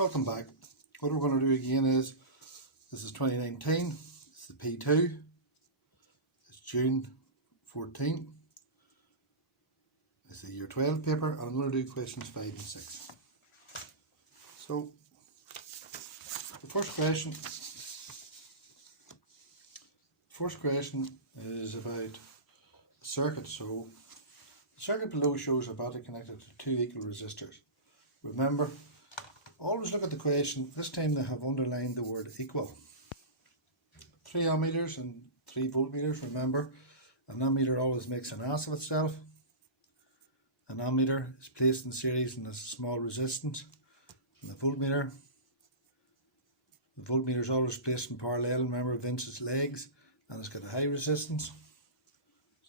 Welcome back. What we're going to do again is, this is 2019, it's the P2, it's June 14, it's the year 12 paper, and I'm going to do questions 5 and 6. So, the first question is about a circuit. So, the circuit below shows a battery connected to two equal resistors. Remember, always look at the question. This time they have underlined the word equal. 3 ammeters and 3 voltmeters. Remember, an ammeter always makes an ass of itself. An ammeter is placed in series and has a small resistance. And the voltmeter is always placed in parallel. Remember, Vince's legs, and it's got a high resistance.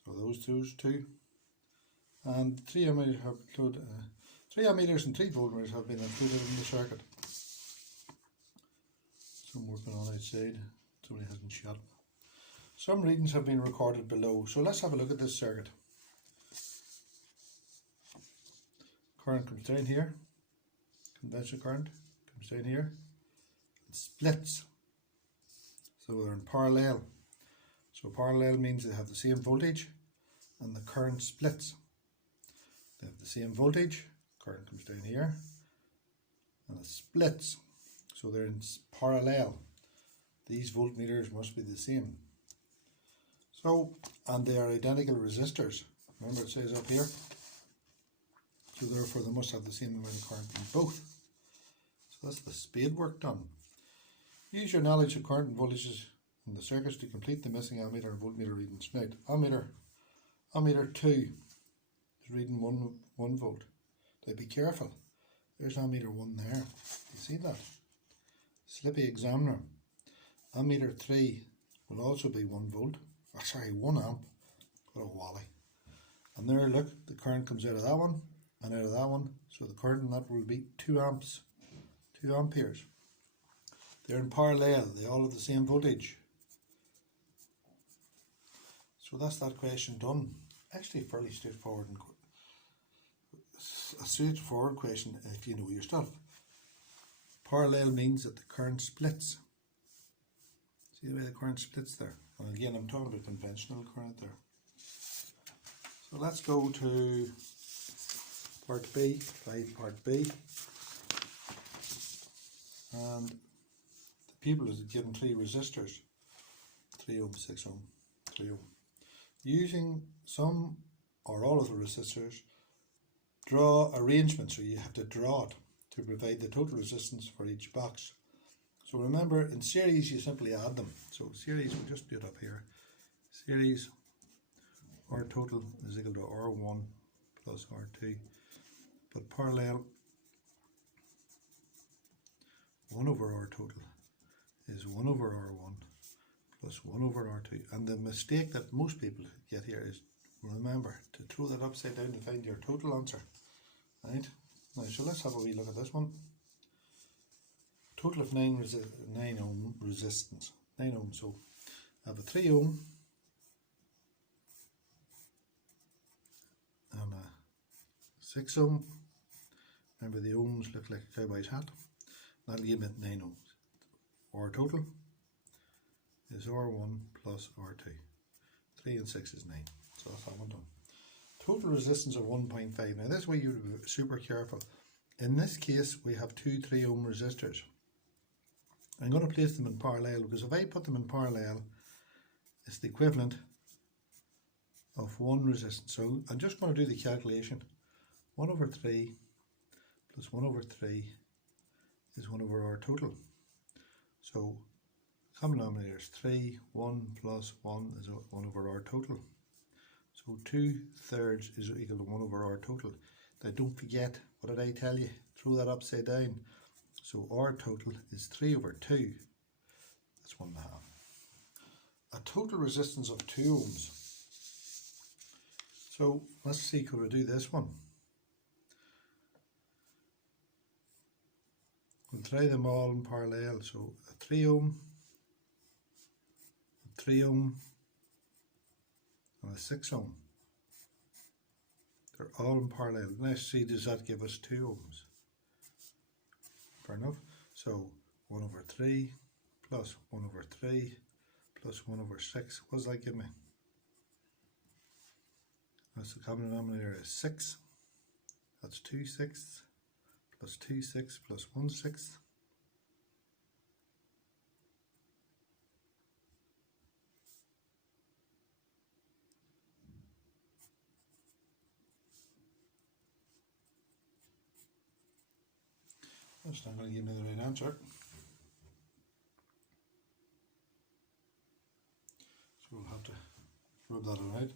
So those two. And 3 ammeters have included. 3 ammeters and 3 voltmeters have been included in the circuit. So I'm working on outside, somebody hasn't shut. Some readings have been recorded below. So let's have a look at this circuit. Current comes down here, conventional current comes down here, it splits. So they're in parallel. So parallel means they have the same voltage and the current splits. They have the same voltage. Current comes down here and it splits, so they're in parallel. These voltmeters must be the same. So, and they are identical resistors. Remember, it says up here. So therefore they must have the same amount of current in both. So that's the spade work done. Use your knowledge of current and voltages in the circuits to complete the missing ammeter and voltmeter readings. Now, ammeter 2 is reading 1 volt. Now be careful, there's ammeter 1 there, you see that? Slippy examiner. Ammeter 3 will also be 1 volt, oh, sorry, 1 amp, what a wally. And there, look, the current comes out of that one and out of that one, so the current in that will be 2 amps, 2 amperes. They're in parallel, they all have the same voltage. So that's that question done. Actually fairly straightforward and a straightforward question if you know your stuff. Parallel means that the current splits. See the way the current splits there? And again, I'm talking about conventional current there. So let's go to part B, 5 part B. And the people is given 3 resistors, 3 ohm, 6 ohm, 3 ohm. Using some or all of the resistors, draw arrangement, so you have to draw it to provide the total resistance for each box. So remember, in series you simply add them. So series, we'll just do it up here. Series R total is equal to R1 plus R2. But parallel, 1 over R total is 1 over R1 plus 1 over R2. And the mistake that most people get here is, remember to throw that upside down and find your total answer. Right? Now, so let's have a wee look at this one. Total of 9 ohm resistance. 9 ohm. So I have a 3 ohm and a 6 ohm. Remember, the ohms look like a cowboy's hat. That'll give me 9 ohms. R total is R1 plus R2. 3 and 6 is 9. So that's that one done. Total resistance of 1.5. Now this way you're super careful. In this case we have 2 3 ohm resistors. I'm going to place them in parallel, because if I put them in parallel, it's the equivalent of 1 resistance. So I'm just going to do the calculation. 1 over 3 plus 1 over 3 is 1 over R total. So common denominator is 3, 1 plus 1 is 1 over R total. So 2/3 is equal to 1 over R total. Now don't forget, what did I tell you? Throw that upside down. So R total is 3 over 2. That's 1.5. A total resistance of 2 ohms. So let's see, could we do this one? We'll try them all in parallel. So a 3 ohm, a 3 ohm, and a 6 ohm. They're all in parallel. Let's see, does that give us 2 ohms? fair enough. So 1 over 3 plus 1 over 3 plus 1 over 6. What does that give me? That's the common denominator is 6. That's 2 sixths plus 2 sixths plus 1 sixth. That's not going to give me the right answer. So we'll have to rub that out.